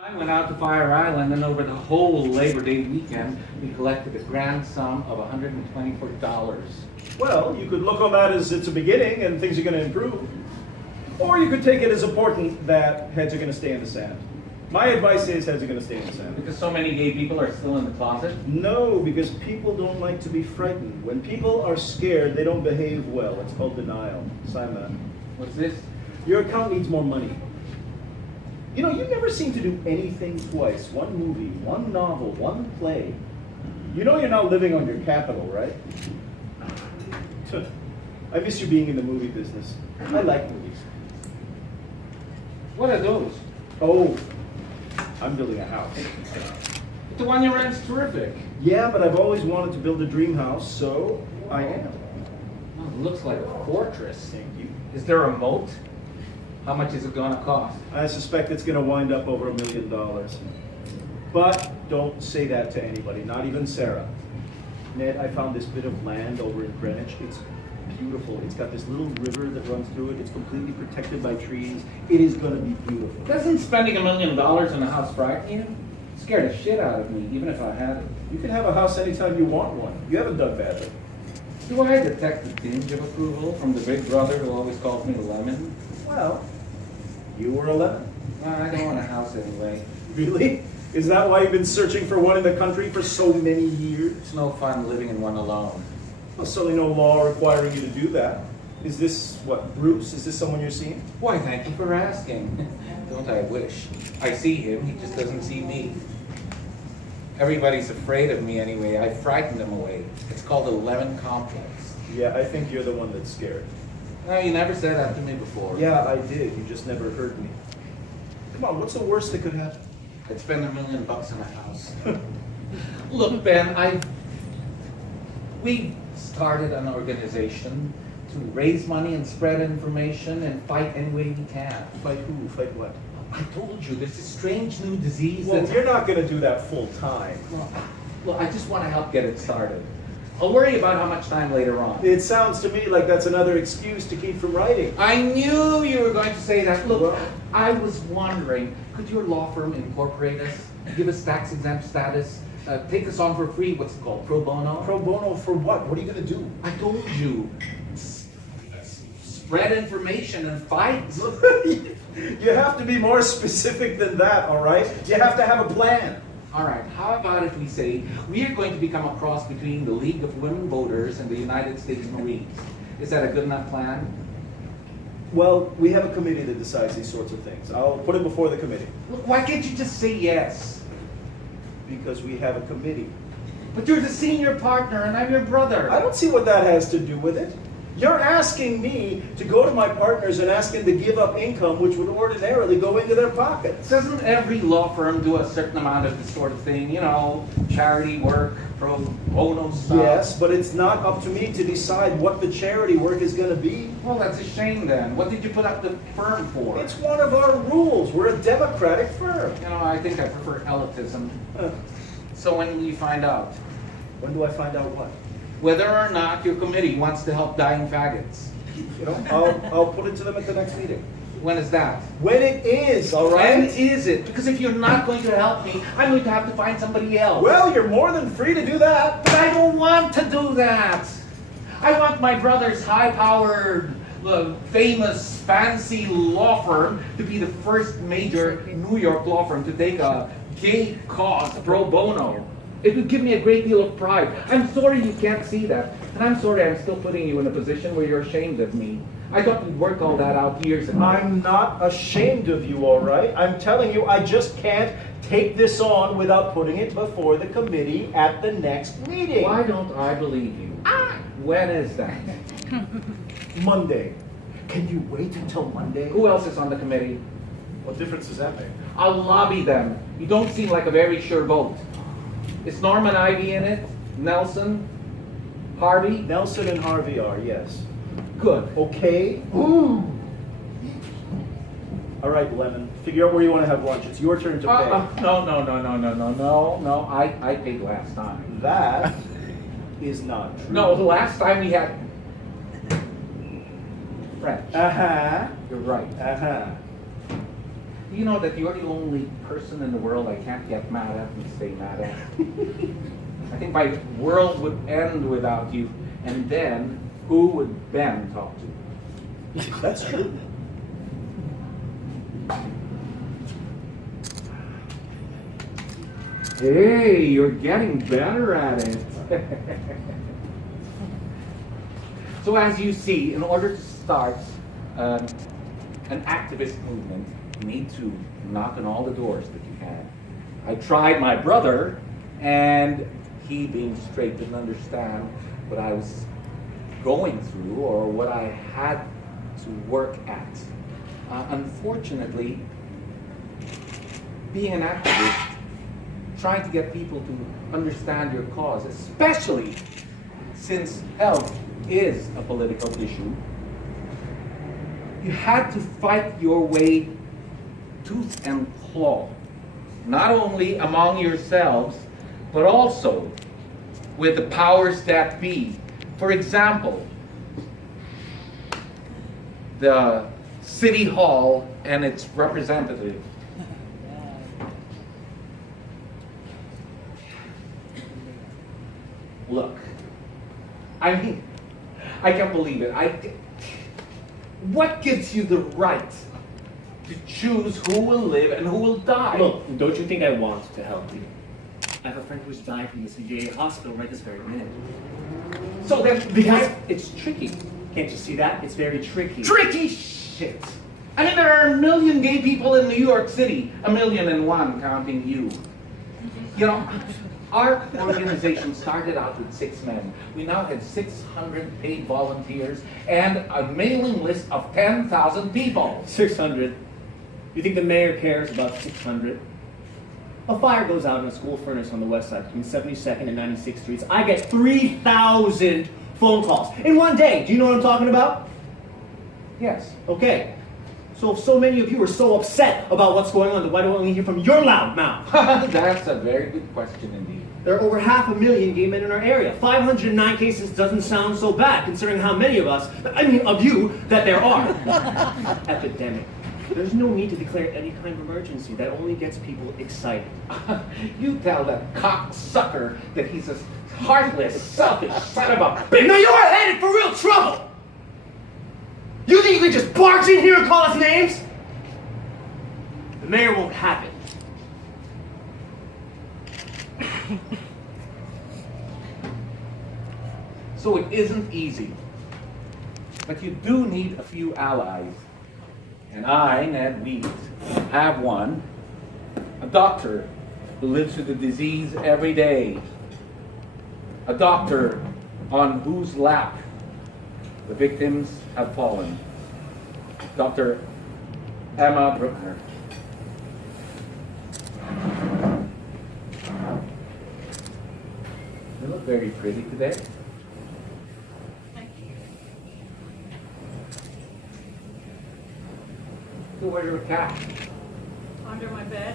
I went out to Fire Island, and over the whole Labor Day weekend, we collected a grand sum of $124. Well, you could look on that as it's a beginning and things are going to improve. Or you could take it as important that heads are going to stay in the sand. My advice is heads are going to stay in the sand. Because so many gay people are still in the closet? No, because people don't like to be frightened. When people are scared, they don't behave well. It's called denial. Sign that. What's this? Your account needs more money. You know, you never seem to do anything twice. One movie, one novel, one play. You know you're not living on your capital, right? I miss you being in the movie business. I like movies. What are those? Oh, I'm building a house. The one you rent's terrific. Yeah, but I've always wanted to build a dream house, so I am. Oh, it looks like a fortress. Thank you. Is there a moat? How much is it going to cost? I suspect it's going to wind up over $1 million. But don't say that to anybody, not even Sarah. Ned, I found this bit of land over in Greenwich. It's beautiful. It's got this little river that runs through it. It's completely protected by trees. It is going to be beautiful. Doesn't spending $1 million on a house frighten you? It scared the shit out of me, even if I had it. You can have a house anytime you want one. You haven't done badly. Do I detect the tinge of approval from the big brother who always calls me Lemon? Well, you were 11. I don't want a house anyway. Really? Is that why you've been searching for one in the country for so many years? It's no fun living in one alone. Well, certainly no law requiring you to do that. Is this, what, Bruce? Is this someone you're seeing? Why, thank you for asking. Don't I wish? I see him, he just doesn't see me. Everybody's afraid of me anyway. I frighten them away. It's called the Lemon Complex. Yeah, I think you're the one that's scared. No, you never said that to me before. Yeah, I did. You just never heard me. Come on, what's the worst that could happen? I'd spend $1 million on a house. Look, Ben, we started an organization to raise money and spread information and fight any way we can. Fight who? Fight what? I told you, there's this strange new disease Well, that's... you're not going to do that full time. Well, I just want to help get it started. I'll worry about how much time later on. It sounds to me like that's another excuse to keep from writing. I knew you were going to say that. Look, Well- I was wondering, could your law firm incorporate us, give us tax-exempt status, take us on for free, what's it called, pro bono? Pro bono for what? What are you going to do? I told you, spread information and fight. You have to be more specific than that, all right? You have to have a plan. All right, how about if we say we are going to become a cross between the League of Women Voters and the United States Marines? Is that a good enough plan? Well, we have a committee that decides these sorts of things. I'll put it before the committee. Look, why can't you just say yes? Because we have a committee. But you're the senior partner and I'm your brother. I don't see what that has to do with it. You're asking me to go to my partners and ask them to give up income which would ordinarily go into their pockets. Doesn't every law firm do a certain amount of this sort of thing? You know, charity work, pro bono stuff? Yes, but it's not up to me to decide what the charity work is going to be. Well, that's a shame then. What did you put up the firm for? It's one of our rules. We're a democratic firm. You know, I think I prefer elitism. Uh, So when will you find out? when do I find out what? Whether or not your committee wants to help dying faggots. You know, I'll put it to them at the next meeting. When is that? When it is, all When right? is it? Because if you're not going to help me, I'm going to have to find somebody else. Well, you're more than free to do that. But I don't want to do that. I want my brother's high-powered, famous, fancy law firm to be the first major New York law firm to take a gay cause pro bono. It would give me a great deal of pride. I'm sorry you can't see that. And I'm sorry I'm still putting you in a position where you're ashamed of me. I thought we'd worked all that out years ago. I'm not ashamed of you, all right? I'm telling you, I just can't take this on without putting it before the committee at the next meeting. Why don't I believe you? When is that? Monday. Can you wait until Monday? Who else is on the committee? What difference does that make? I'll lobby them. You don't seem like a very sure vote. Is Norman Ivy in it? Nelson? Harvey? Nelson and Harvey are, yes. Good. Okay? Ooh. All right, Lemon. Figure out where you want to have lunch. It's your turn to pay. No. I paid last time. That is not true. No, the last time we had French. Uh-huh. You're right. Uh-huh. you know that you're the only person in the world I can't get mad at and stay mad at? I think my world would end without you, and then who would Ben talk to? That's true. Hey, you're getting better at it. So as you see, in order to start an activist movement, you need to knock on all the doors that you can. I tried my brother, and he, being straight, didn't understand what I was going through or what I had to work at. Unfortunately, being an activist, trying to get people to understand your cause, especially since health is a political issue, you had to fight your way tooth and claw, not only among yourselves, but also with the powers that be. For example, the City Hall and its representative. Look, I mean, I can't believe it. What gives you the right to choose who will live and who will die? Look, don't you think I want to help you? I have a friend who's died from the CJA hospital right this very minute. So then, Because it's tricky. Can't you see that? It's very tricky. tricky shit. I mean, there are 1 million gay people in New York City, 1,000,001 counting you. You know, our organization started out with 6 men. We now have 600 paid volunteers and a mailing list of 10,000 people. 600. You think the mayor cares about 600? A fire goes out in a school furnace on the west side between 72nd and 96th Streets. I get 3,000 phone calls in one day. Do you know what I'm talking about? Yes. Okay. So if so many of you are so upset about what's going on, then why don't we only hear from your loud mouth? That's a very good question indeed. There are over 500,000 gay men in our area. 509 cases doesn't sound so bad, considering how many of us, of you, that there are. Epidemic. There's no need to declare any kind of emergency. That only gets people excited. You tell that cocksucker that he's a heartless, selfish son of a bitch. No, you are headed for real trouble! You think you can just barge in here and call us names? The mayor won't have it. So it isn't easy. But you do need a few allies. And I, Ned Weeds, have one. A doctor who lives with the disease every day. A doctor on whose lap the victims have fallen. Dr. Emma Bruckner. You look very pretty today. Thank you. So where's your cat? Under my bed.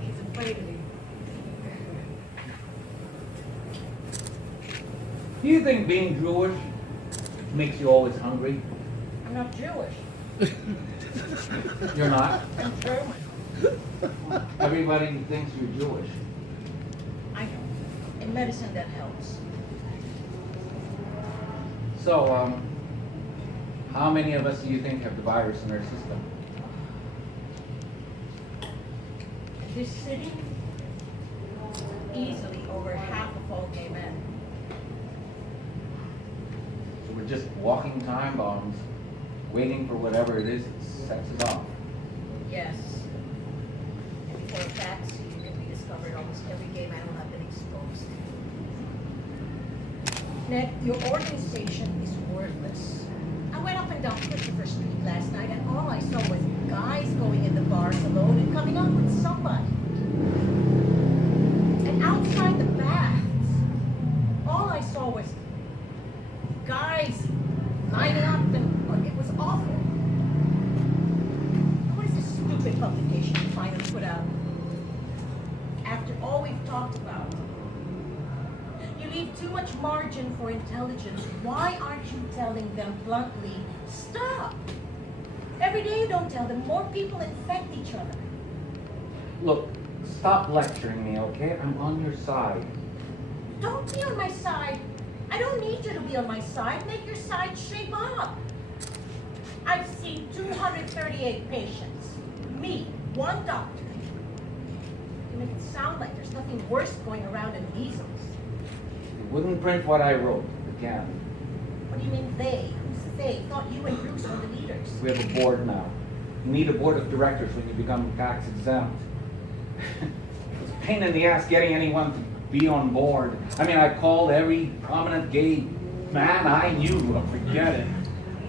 She's afraid of me. Do you think being Jewish makes you always hungry? I'm not Jewish. You're not? I'm German. Everybody thinks you're Jewish. I know. In medicine, that helps. So, how many of us do you think have the virus in our system? This city, easily over half of all gay men. So we're just walking time bombs, waiting for whatever it is that sets us off. Yes. And before a vaccine can be discovered, almost every gay man will have been exposed. Ned, your organization is worthless. I went up and down Christopher Street last night, and all I saw was guys going in the bars alone and coming out with somebody. And outside the baths, all I saw was guys lining up, and it was awful. What is this stupid publication you finally put out? After all we've talked about, you leave too much margin for intelligence. Why aren't you telling them bluntly, stop? Every day you don't tell them, more people infect each other. Look, stop lecturing me, okay? I'm on your side. Don't be on my side. I don't need you to be on my side. Make your side shape up. I've seen 238 patients. Me, one doctor. You make it sound like there's nothing worse going around than measles. You wouldn't print what I wrote again. What do you mean they? Who's they? Thought you and Bruce were the leaders. We have a board now. You need a board of directors when you become tax exempt. It's a pain in the ass getting anyone to be on board. I mean, I called every prominent gay man I knew. Forget it.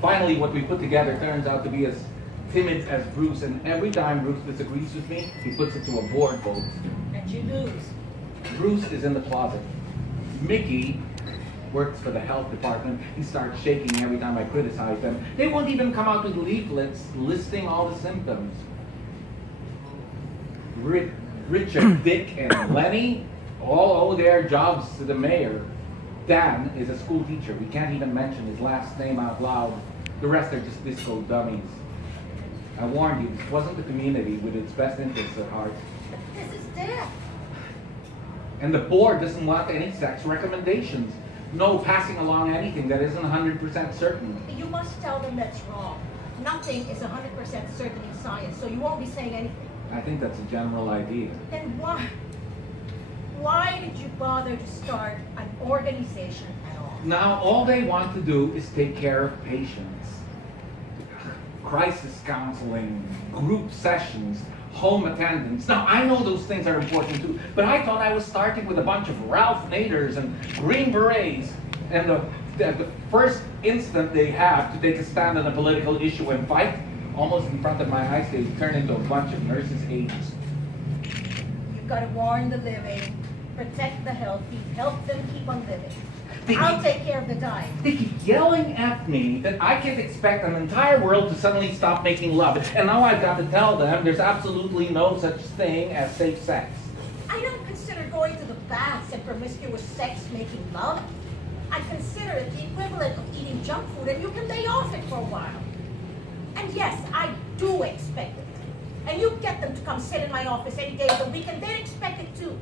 Finally, what we put together turns out to be as timid as Bruce, and every time Bruce disagrees with me, he puts it to a board vote. And you lose. Bruce is in the closet. Mickey works for the health department. He starts shaking every time I criticize them. They won't even come out with leaflets listing all the symptoms. Richard, Dick, and Lenny all owe their jobs to the mayor. Dan is a school teacher. We can't even mention his last name out loud. The rest are just disco dummies. I warned you, this wasn't the community with its best interests at heart. This is death. And the board doesn't want any sex recommendations. No passing along anything that isn't 100% certain. You must tell them that's wrong. Nothing is 100% certain in science, so you won't be saying anything. I think that's a general idea. Then why? Why did you bother to start an organization at all? Now, all they want to do is take care of patients. Crisis counseling, group sessions, home attendance. Now, I know those things are important too, but I thought I was starting with a bunch of Ralph Naders and Green Berets, and the first instant they have to take a stand on a political issue and fight, almost in front of my eyes, they turn into a bunch of nurses' aides. You've got to warn the living, protect the healthy, help them keep on living. They I'll keep- take care of the dying. They keep yelling at me that I can't expect an entire world to suddenly stop making love. And now I've got to tell them there's absolutely no such thing as safe sex. I don't consider going to the baths and promiscuous sex making love. I consider it the equivalent of eating junk food, and you can lay off it for a while. And yes, I do expect it. And you get them to come sit in my office any day of the week, and they expect it too.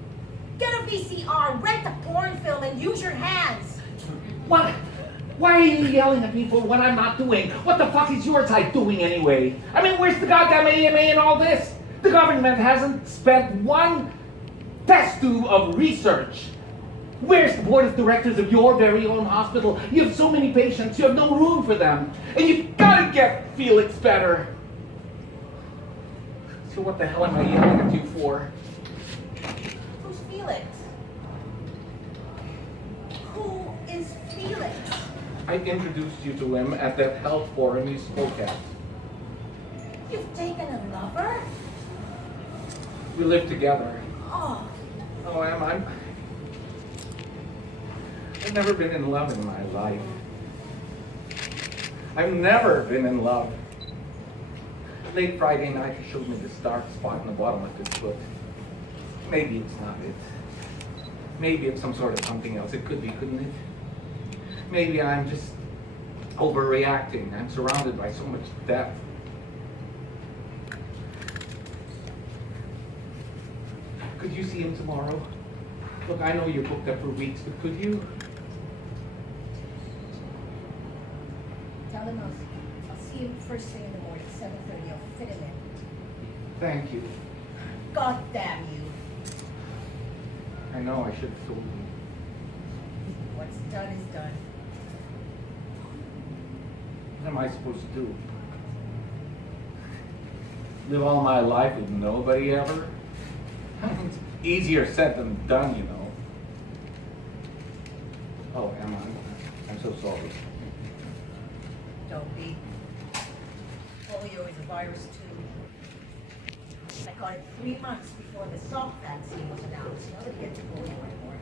Get a VCR, rent a porn film, and use your hands. What? Why are you yelling at me for what I'm not doing? What the fuck is your side doing anyway? I mean, where's the goddamn AMA in all this? The government hasn't spent one test tube of research. Where's the board of directors of your very own hospital? You have so many patients, you have no room for them. And you've got to get Felix better. So what the hell am I yelling at you for? Who's Felix? Who is Felix? I introduced you to him at that health forum you spoke at. You've taken a lover? We live together. Oh, Oh, I've never been in love in my life. I've never been in love. Late Friday night, he showed me this dark spot in the bottom of his foot. Maybe it's not it. Maybe it's some sort of something else. It could be, couldn't it? Maybe I'm just overreacting. I'm surrounded by so much death. Could you see him tomorrow? Look, I know you're booked up for weeks, but could you? tell him I'll see him first thing in the morning, 7:30. I'll fit him in. Thank you. God damn you. I know I should have told you. What's done is done. What am I supposed to do? Live all my life with nobody ever? It's easier said than done, you know. Oh, Emma, I'm so sorry. Don't be. Polio is a virus too. I caught it 3 months before the Salk vaccine was announced. Nobody gets polio anymore.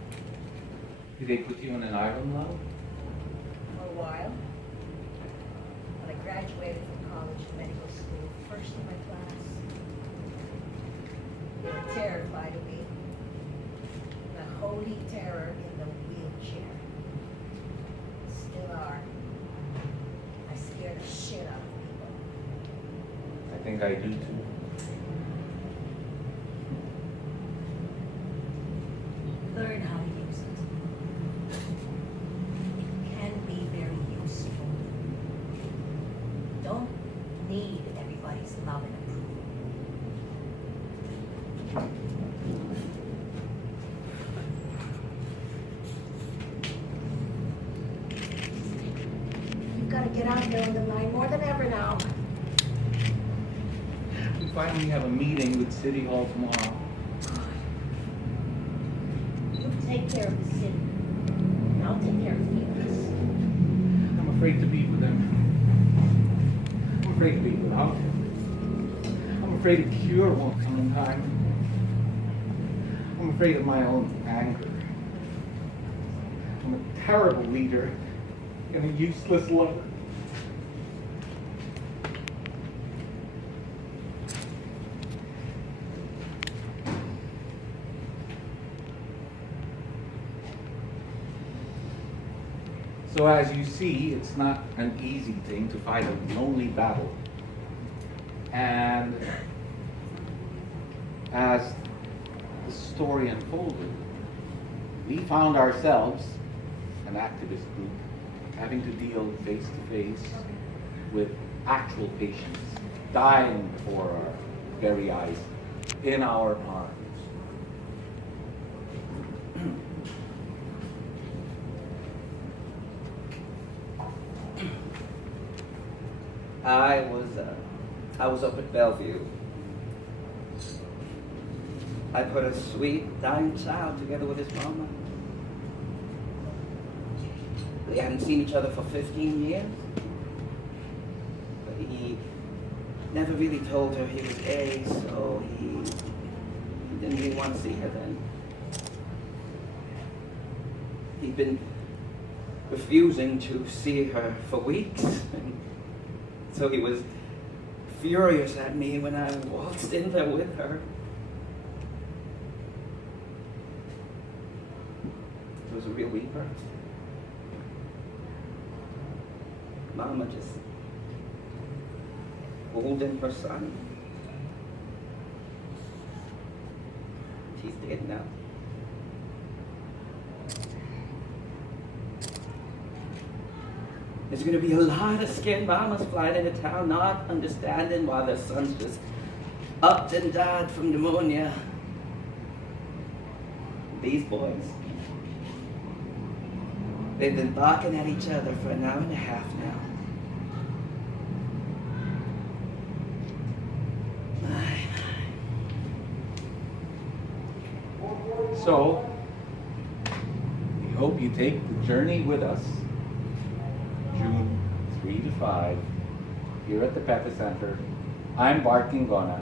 Did they put you on an island, love? For a while. When I graduated from college and medical school, first in my class. They were terrified of me. The holy terror in the wheelchair. Still are. I scare the shit out of people. think I do too. Learn how to use it. It can be very useful. Don't need everybody's love and approval. You've got to get out there on the line more than ever now. We finally have a meeting with City Hall tomorrow. You take care of the city, and I'll take care of Felix. I'm afraid to be with them. I'm afraid to be without him. I'm afraid a cure won't come in time. I'm afraid of my own anger. I'm a terrible leader and a useless lover. So as you see, it's not an easy thing to fight a lonely battle. And as the story unfolded, we found ourselves, an activist group, having to deal face to face with actual patients dying before our very eyes, in our arms. I was up at Bellevue. I put a sweet, dying child together with his mama. We hadn't seen each other for 15 years. But he never really told her he was gay, so he didn't really want to see her then. He'd been refusing to see her for weeks. So he was furious at me when I waltzed in there with her. It was a real weeper. Mama just holding her son. He's dead now. There's going to be a lot of scared mamas flying into town, not understanding why their sons just upped and died from pneumonia. These boys, they've been barking at each other for an hour and a half now. So, we hope you take the journey with us, June 3 to 5, here at the Pepe Center. I'm Bart Kingona.